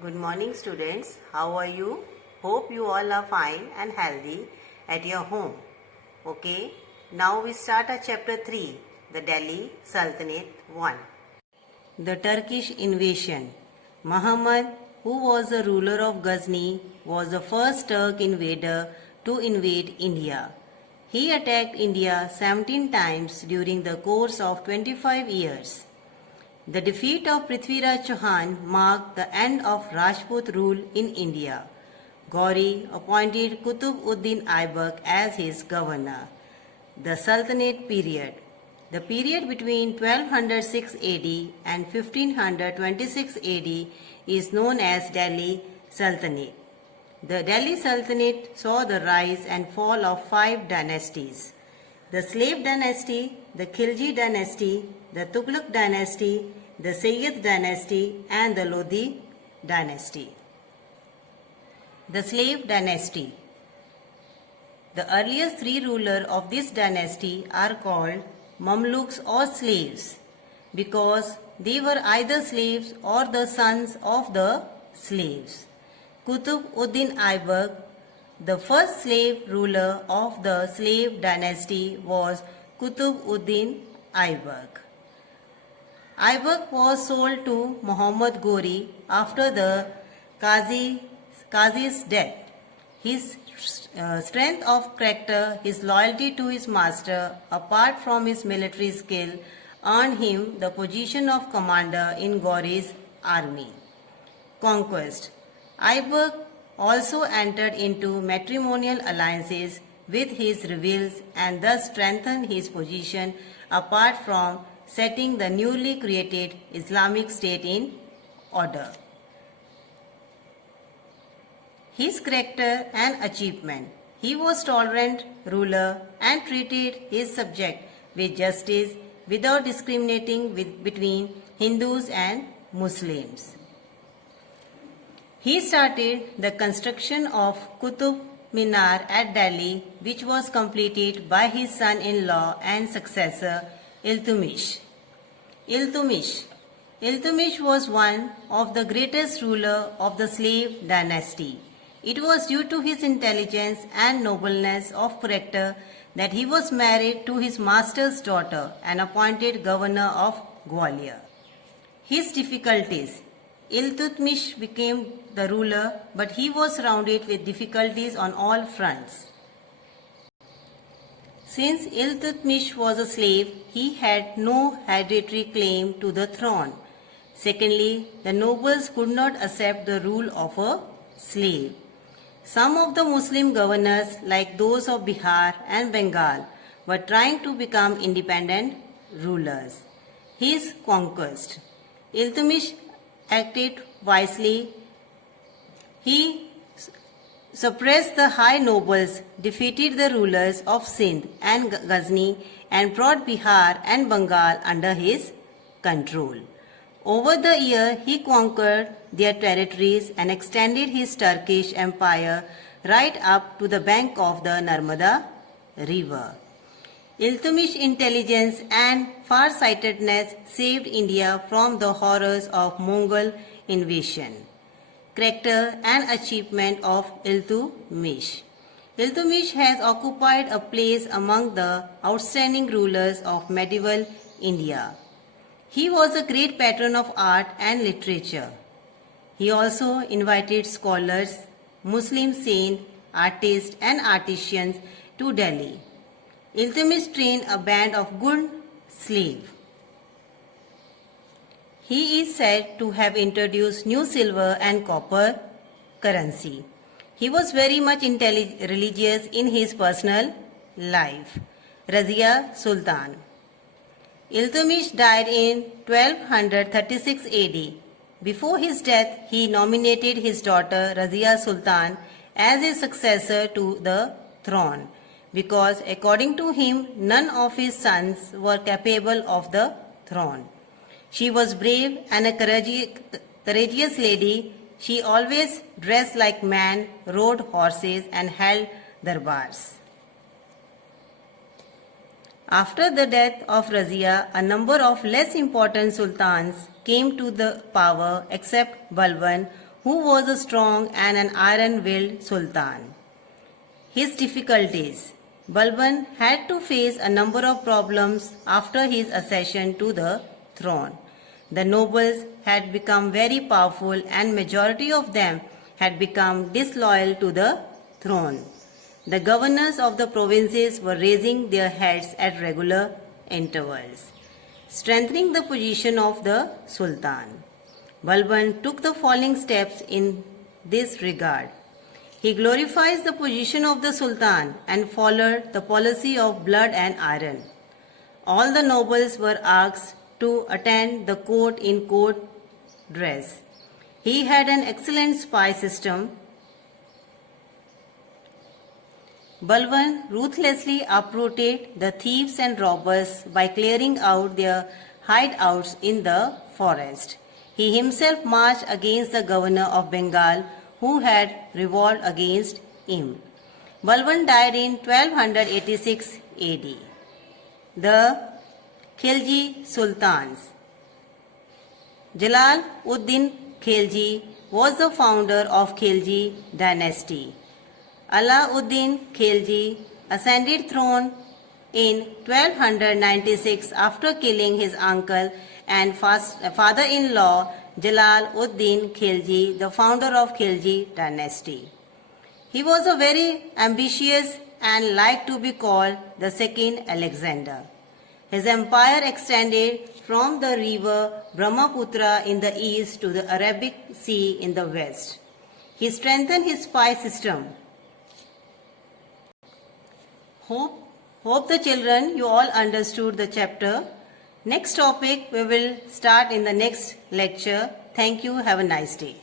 Good morning students. How are you? Hope you all are fine and healthy at your home. Okay, now we start our chapter 3, the Delhi Sultanate 1. The Turkish invasion. Muhammad, who was the ruler of Ghazni, was the first Turk invader to invade India. He attacked India 17 times during the course of 25 years. The defeat of Prithviraj Chauhan marked the end of Rajput rule in India. Gauri appointed Qutb Uddin Aibak as his governor. The Sultanate period. The period between 1206 AD and 1526 AD is known as Delhi Sultanate. The Delhi Sultanate saw the rise and fall of 5 dynasties: the Slave dynasty, the Khilji dynasty, the Tughlaq dynasty, the Sayyid dynasty, and the Lodi dynasty. The Slave dynasty. The earliest 3 rulers of this dynasty are called Mamluks or slaves because they were either slaves or the sons of the slaves. Qutb Uddin Aibak, the first slave ruler of the Slave dynasty, was Qutb Uddin Aibak. Aibak was sold to Muhammad Ghori after the Qazi's death. His strength of character, his loyalty to his master, apart from his military skill, earned him the position of commander in Ghori's army. Conquest. Aibak also entered into matrimonial alliances with his rebels and thus strengthened his position apart from setting the newly created Islamic State in order. His character and achievement. He was tolerant ruler and treated his subjects with justice without discriminating between Hindus and Muslims. He started the construction of Qutub Minar at Delhi, which was completed by his son-in-law and successor Iltutmish. Iltutmish was one of the greatest rulers of the Slave dynasty. It was due to his intelligence and nobleness of character that he was married to his master's daughter and appointed governor of Gwalior. His difficulties. Iltutmish became the ruler, but he was surrounded with difficulties on all fronts. Since Iltutmish was a slave, he had no hereditary claim to the throne. Secondly, the nobles could not accept the rule of a slave. Some of the Muslim governors, like those of Bihar and Bengal, were trying to become independent rulers. His conquest. Iltutmish acted wisely. He suppressed the high nobles, defeated the rulers of Sindh and Ghazni, and brought Bihar and Bengal under his control. Over the year, he conquered their territories and extended his Turkish empire right up to the bank of the Narmada river. Iltutmish's intelligence and far-sightedness saved India from the horrors of Mongol invasion. Character and achievement of Iltutmish. Iltutmish has occupied a place among the outstanding rulers of medieval India. He was a great patron of art and literature. He also invited scholars, Muslim saints, artists and artisans to Delhi. Iltutmish trained a band of good slaves. He is said to have introduced new silver and copper currency. He was very much religious in his personal life. Razia Sultan. Iltutmish died in 1236 AD. Before his death, he nominated his daughter Razia Sultan as his successor to the throne because according to him, none of his sons were capable of the throne. She was brave and a courageous lady. She always dressed like man, rode horses and held darbars. After the death of Razia, a number of less important sultans came to the power except Balban, who was a strong and an iron-willed sultan. His difficulties. Balban had to face a number of problems after his accession to the throne. The nobles had become very powerful and majority of them had become disloyal to the throne. The governors of the provinces were raising their heads at regular intervals, strengthening the position of the sultan. Balban took the following steps in this regard. He glorifies the position of the sultan and followed the policy of blood and iron. All the nobles were asked to attend the court in court dress. He had an excellent spy system. Balban ruthlessly uprooted the thieves and robbers by clearing out their hideouts in the forest. He himself marched against the governor of Bengal who had revolted against him. Balban died in 1286 AD. The Khilji Sultans. Jalal-ud-Din Khilji was the founder of Khilji dynasty. Alauddin Khilji ascended throne in 1296 after killing his uncle and father-in-law Jalal-ud-Din Khilji, the founder of Khilji dynasty. He was a very ambitious and liked to be called the second Alexander. His empire extended from the river Brahmaputra in the east to the Arabic Sea in the west. He strengthened his spy system. Hope the children you all understood the chapter. Next topic we will start in the next lecture. Thank you. Have a nice day.